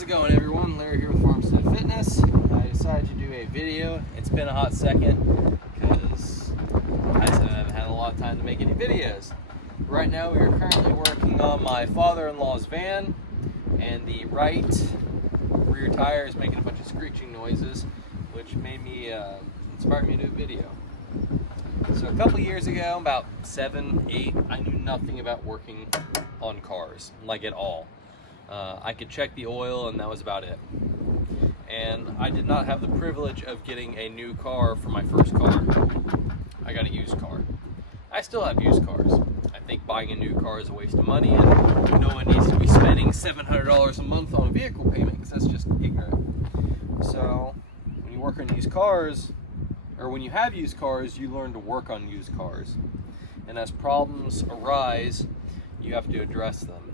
How's it going, everyone? Larry here with Farmstead Fitness. I decided to do a video. It's been a hot second because I haven't had a lot of time to make any videos. Right now we are currently working on my father-in-law's van, and the right rear tire is making a bunch of screeching noises, which made me inspired me to do a video. So a couple years ago, about 7, 8, I knew nothing about working on cars, like at all. I could check the oil and that was about it. And I did not have the privilege of getting a new car for my first car. I got a used car. I still have used cars. I think buying a new car is a waste of money, and no one needs to be spending $700 a month on a vehicle payment because that's just ignorant. So when you work on used cars, or when you have used cars, you learn to work on used cars. And as problems arise, you have to address them.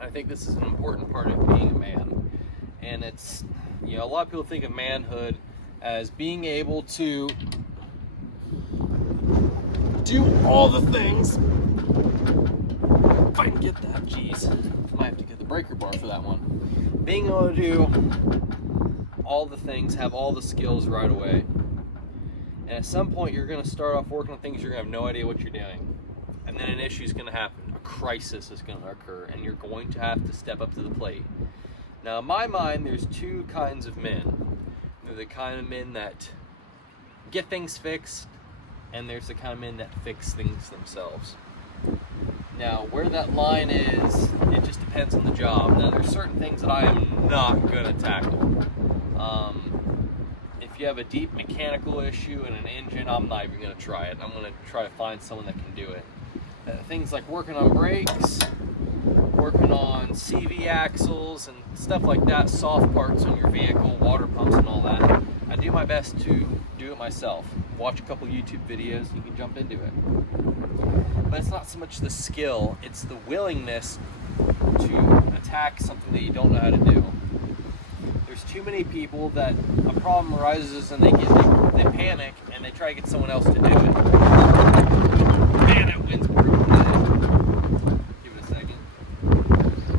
I think this is an important part of being a man. And it's, a lot of people think of manhood as being able to do all the things. If I can get that, geez. Might have to get the breaker bar for that one. Being able to do all the things, have all the skills right away. And at some point you're going to start off working on things you're going to have no idea what you're doing. And then an issue is going to happen. A crisis is going to occur, and you're going to have to step up to the plate. Now, in my mind, there's two kinds of men. There's the kind of men that get things fixed, and there's the kind of men that fix things themselves. Now, where that line is, it just depends on the job. Now, there's certain things that I am not going to tackle. If you have a deep mechanical issue in an engine, I'm not even going to try it. I'm going to try to find someone that can do it. Things like working on brakes, working on CV axles and stuff like that, soft parts on your vehicle, water pumps and all that. I do my best to do it myself. Watch a couple YouTube videos and you can jump into it. But it's not so much the skill, it's the willingness to attack something that you don't know how to do. There's too many people that a problem arises and they panic and they try to get someone else to do it. Man, that wind's brutal today. Give it a second.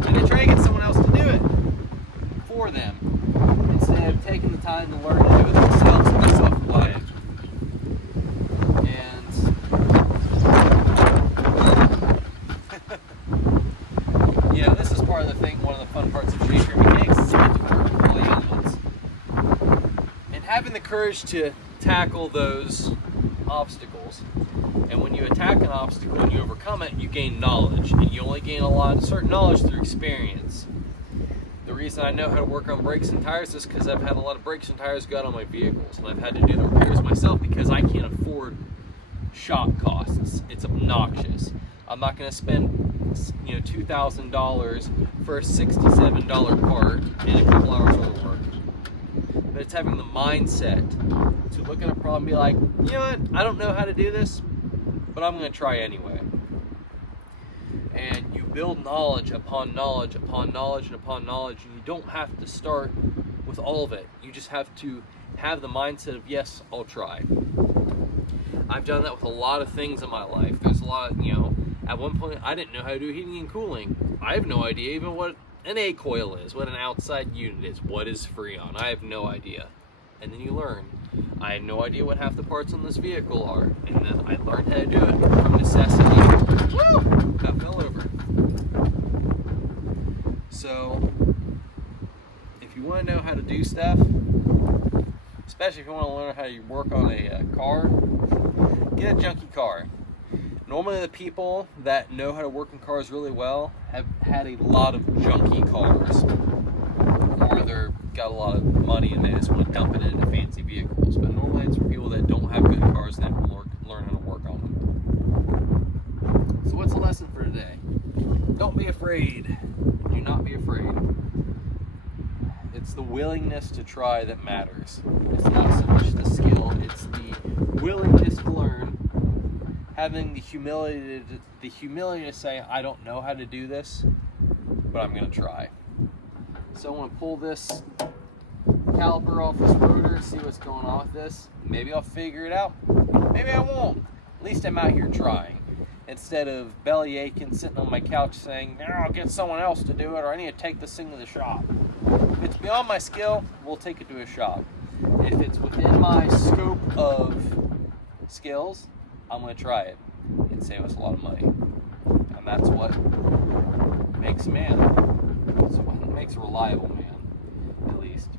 And they try to get someone else to do it for them instead of taking the time to learn to do it themselves and be self-reliant. And this is part of the thing. One of the fun parts of Shaker Mechanics is to get to work with all the young ones and having the courage to tackle those obstacles. And when you attack an obstacle and you overcome it, you gain knowledge, and you only gain certain knowledge through experience. The reason I know how to work on brakes and tires is because I've had a lot of brakes and tires go out on my vehicles, and I've had to do the repairs myself because I can't afford shop costs. It's obnoxious. I'm not going to spend $2,000 for a $67 part and a couple hours worth of work. But it's having the mindset to look at a problem and be like, you know what, I don't know how to do this, but I'm going to try anyway. And you build knowledge upon knowledge upon knowledge and upon knowledge, and you don't have to start with all of it. You just have to have the mindset of, yes, I'll try. I've done that with a lot of things in my life. There's a lot of, at one point I didn't know how to do heating and cooling. I have no idea even what an A-coil is, what an outside unit is, what is Freon. I have no idea. And then you learn. I had no idea what half the parts on this vehicle are, and then I learned how to do it from necessity. Woo! That fell over. So, if you want to know how to do stuff, especially if you want to learn how to work on a car, get a junky car. Normally the people that know how to work in cars really well have had a lot of junky cars, or they've got a lot of money and they just want to dump it into fancy vehicles. But normally it's for people that don't have good cars and have to learn how to work on them. So what's the lesson for today? Don't be afraid. Do not be afraid. It's the willingness to try that matters. It's not so much the skill, it's the willingness to learn. Having the humility to say, I don't know how to do this, but I'm going to try. So I want to pull this caliper off this rotor, see what's going on with this. Maybe I'll figure it out. Maybe I won't. At least I'm out here trying. instead of belly aching, sitting on my couch saying, "No, I'll get someone else to do it," or "I need to take this thing to the shop." If it's beyond my skill, we'll take it to a shop. If it's within my scope of skills, I'm going to try it and save us a lot of money. And that's what makes a man. That's what makes a reliable man, at least.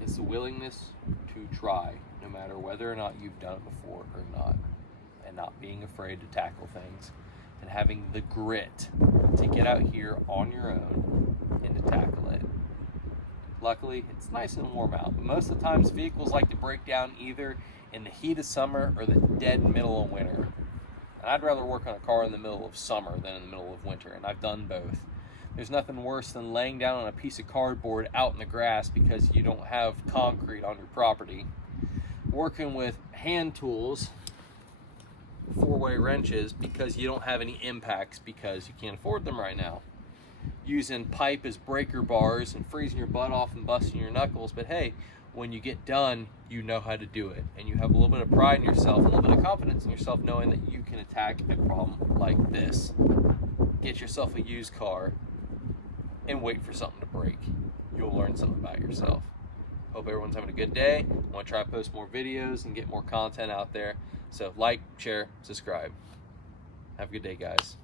It's the willingness to try, no matter whether or not you've done it before or not. And not being afraid to tackle things. And having the grit to get out here on your own and to tackle it. Luckily, it's nice and warm out. But most of the times, vehicles like to break down either in the heat of summer or the dead middle of winter. And I'd rather work on a car in the middle of summer than in the middle of winter, and I've done both. There's nothing worse than laying down on a piece of cardboard out in the grass because you don't have concrete on your property. Working with hand tools, 4-way wrenches, because you don't have any impacts because you can't afford them right now. Using pipe as breaker bars and freezing your butt off and busting your knuckles, but hey, when you get done, you know how to do it, and you have a little bit of pride in yourself, a little bit of confidence in yourself, knowing that you can attack a problem like this. Get yourself a used car and wait for something to break. You'll learn something about yourself. Hope everyone's having a good day. I want to try to post more videos and get more content out there. So like, share, subscribe. Have a good day, guys.